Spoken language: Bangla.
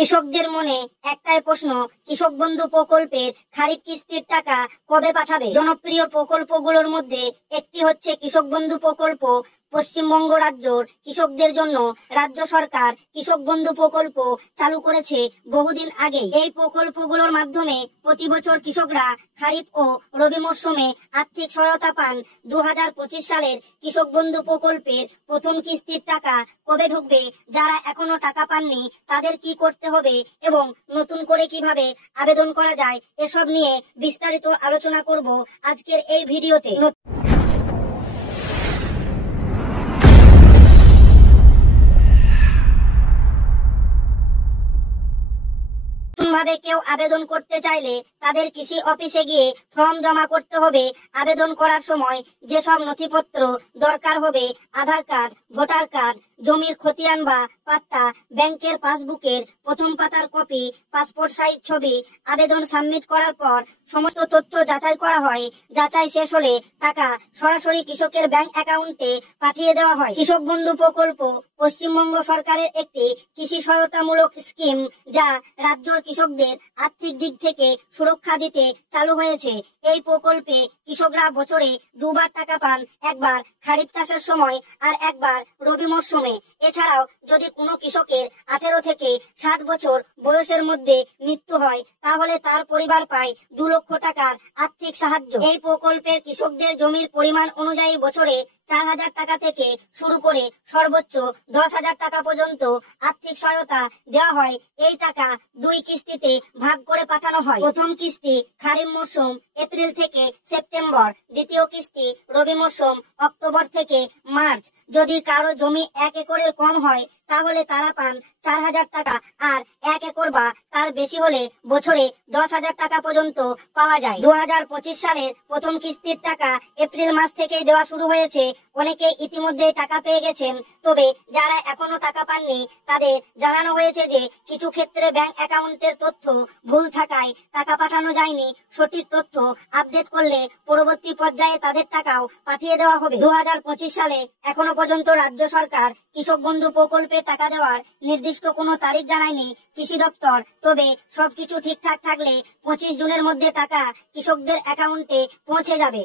কৃষকদের মনে একটাই প্রশ্ন, কৃষক বন্ধু প্রকল্পের খারিফ কিস্তির টাকা কবে পাঠাবে? জনপ্রিয় প্রকল্পগুলোর মধ্যে একটি হচ্ছে কৃষক বন্ধু প্রকল্প। পশ্চিমবঙ্গ রাজ্যর কৃষকদের জন্য রাজ্য সরকার কৃষক বন্ধু প্রকল্প চালু করেছে বহুদিন আগে। এই প্রকল্পগুলোর মাধ্যমে প্রতি বছর কৃষকরা খারিফ ও রবি মরশুমে আর্থিক সহায়তা পান। 2025 সালের কৃষক বন্ধু প্রকল্পের প্রথম কিস্তির টাকা কবে ঢুকবে, যারা এখনো টাকা পাননি তাদের কি করতে হবে এবং নতুন করে কিভাবে আবেদন করা যায়, এসব নিয়ে বিস্তারিত আলোচনা করব আজকের এই ভিডিওতে। ভাবে কেউ আবেদন করতে চাইলে তাদের কৃষি অফিসে গিয়ে ফর্ম জমা করতে হবে। আবেদন করার সময় যেসব নথিপত্র দরকার হবে: আধার কার্ড, ভোটার কার্ড, জমির খতিয়ান বা পাট্টা, ব্যাংকের পাসবুকের প্রথম পাতার কপি, পাসপোর্ট সাইজ ছবি। আবেদন সাবমিট করার পর সমস্ত তথ্য যাচাই করা হয়। যাচাই শেষ হলে টাকা সরাসরি কৃষকের ব্যাংক অ্যাকাউন্টে পাঠিয়ে দেওয়া হয়। কৃষক বন্ধু প্রকল্প পশ্চিমবঙ্গ সরকারের একটি কৃষি সহায়তামূলক স্কিম, যা রাজ্যের কৃষকদের আর্থিক দিক থেকে সুরক্ষা দিতে চালু হয়েছে। এই প্রকল্পে কৃষকরা বছরে দুবার টাকা পান, একবার খারিফ চাষের সময় আর একবার রবি মরশুমে। এছাড়াও যদি কোনো কৃষকের 18 থেকে 60 বছর বয়সের মধ্যে মৃত্যু হয়, তাহলে তার পরিবার পায় 2 লক্ষ টাকার আর্থিক সাহায্য। এই প্রকল্পের কৃষকদের জমির পরিমাণ অনুযায়ী বছরে 4,000 টাকা থেকে শুরু করে সর্বোচ্চ 10,000 টাকা পর্যন্ত আর্থিক সহায়তা দেওয়া হয়। এই টাকা 2 কিস্তিতে ভাগ করে পাঠানো হয়। প্রথম কিস্তি খারিফ মরশুম এপ্রিল থেকে সেপ্টেম্বর, দ্বিতীয় কিস্তি রবি মরশুম অক্টোবর থেকে মার্চ। যদি কারো জমি 1 একরের কম হয় তাহলে তারা পান 4,000 টাকা, আর 1 একর বা তার বেশি হলে বছরে 10,000 টাকা পর্যন্ত পাওয়া যায়। 2025 সালের প্রথম কিস্তির টাকা এপ্রিল মাস থেকেই দেওয়া শুরু হয়েছে। অনেকে ইতিমধ্যে টাকা পেয়ে গেছেন, তবে যারা এখনো টাকা পাননি তাদের জানানো হয়েছে যে কিছু ক্ষেত্রে ব্যাংক অ্যাকাউন্টের তথ্য ভুল থাকায় টাকা পাঠানো যায়নি। সঠিক তথ্য আপডেট করলে পরবর্তী পর্যায়ে তাদের টাকাও পাঠিয়ে দেওয়া হবে। 2025 সালে এখনো পর্যন্ত রাজ্য সরকার কৃষক বন্ধু প্রকল্পে টাকা দেওয়ার নির্দিষ্ট কোনো তারিখ জানায়নি কৃষি দপ্তর। তবে সবকিছু ঠিকঠাক থাকলে 25 জুনের মধ্যে টাকা কৃষকদের অ্যাকাউন্টে পৌঁছে যাবে।